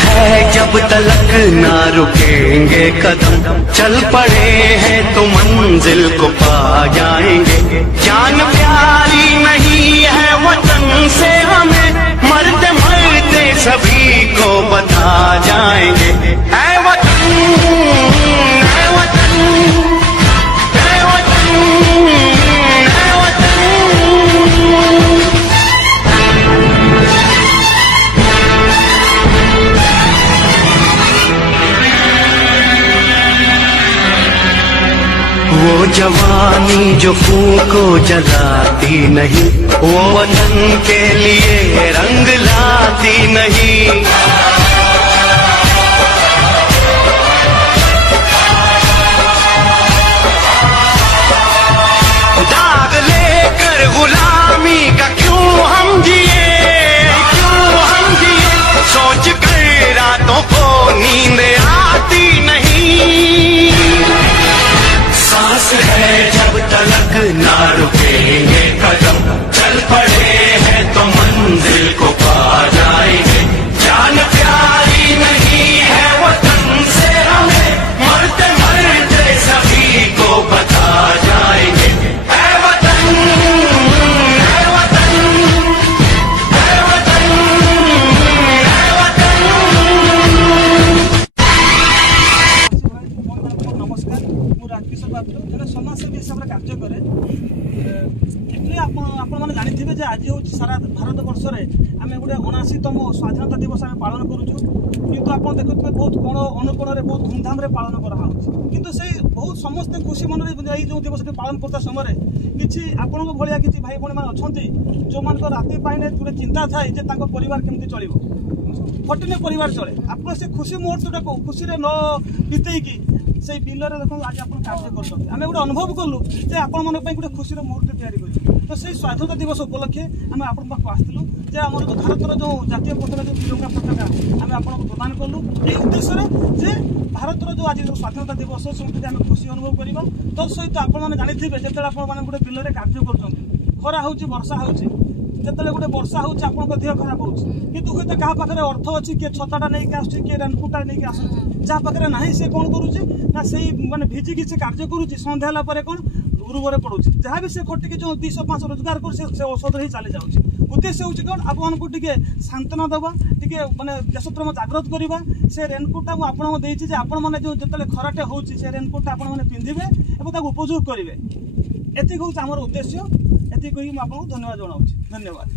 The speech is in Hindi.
है जब तलक ना रुकेंगे कदम, चल पड़े हैं तो मंजिल को पा जाएंगे। जान प्यारी नहीं है वतन से हमें, मरते मरते सभी को बता जाएंगे। ऐ वतन, ऐ वतन, ऐ वतन, ऐ वतन। वो जवानी जो खून को जलाती नहीं, वो वतन के लिए रंग लाती नहीं। दाग लेकर गुलामी का क्यों हम जिए, क्यों हम जिए, सोच कर रातों को नींद आती नहीं। सांस है जब तलक ना रुकेंगे कदम, चल पड़े हैं तो मंजिल को पा जाएंगे। जान प्यारी नहीं है वतन से हमें, मरते मरते सभी को बता जाएंगे। ऐ वतन, ऐ वतन, ऐ वतन, ऐ वतन। नमस्कार, मु राजकिशोर पात्र जन समाजसेवी हिसाब से कार्य कै। आपने जानी जे आज हूँ सारा भारत वर्ष में आम गोटे 79तम स्वाधीनता दिवस आम पालन करुचु, किंतु आप देखुए बहुत कोण अनुकोण में बहुत धूमधाम पालन करा किंतु से बहुत समस्त खुशी मन में जो दिवस पालन करता समय किसी आपण भाया किसी भाई भाई मैंने अच्छा जो मान राति गोटे चिंता थाए जे परिवार केमती चलो कठिन परिवार चले, आप से खुशी मुहूर्त खुशी न बीतईकी से बिल देखो आज आप कार्य कर आम गोटे अनुभव कलु जे आपण मन गोटे खुशी मुहूर्त तैयारी तो से स्वाधीनता दिवस उपलक्षे आम आप आसलु जे आम भारतर जो जातीय पताका जो तिरंगा पताका आम आपको प्रदान कलु ये उद्देश्य जे भारतर जो आज स्वाधीनता दिवस से आम खुशी अनुभव करवा। तत् सहित आपने जानी जो आप गोटे बिल में कार्य कर खरा हो वर्षा हो जिते गोटे वर्षा होती आपको देह खराब हो कितु हूँ क्या पाखे अर्थ अच्छी किए छताटा नहीं आस किए रेनकोटा नहीं आस जहाँ पाखे ना सी कौन करुँच से मैंने भिजिकी से कार्य करुँच सन्ध्या कौन उर्वर पड़ोसी जहाँ भी से खटिकी जो 200-500 रोजगार कर औषध ही चली जाऊँगी। उद्देश्य हूँ कौन आपको टे सांत्वना देवा टे मैंने देश प्रेम जागृत करवा से रेनकोटा मुझे देती आप जो खराटे हो रेनकोटा आपने पिंधे और उपयोग करेंगे। एति हूँ आम उद्देश्य, एति कही आपको धन्यवाद जनाऊँ। धन्यवाद।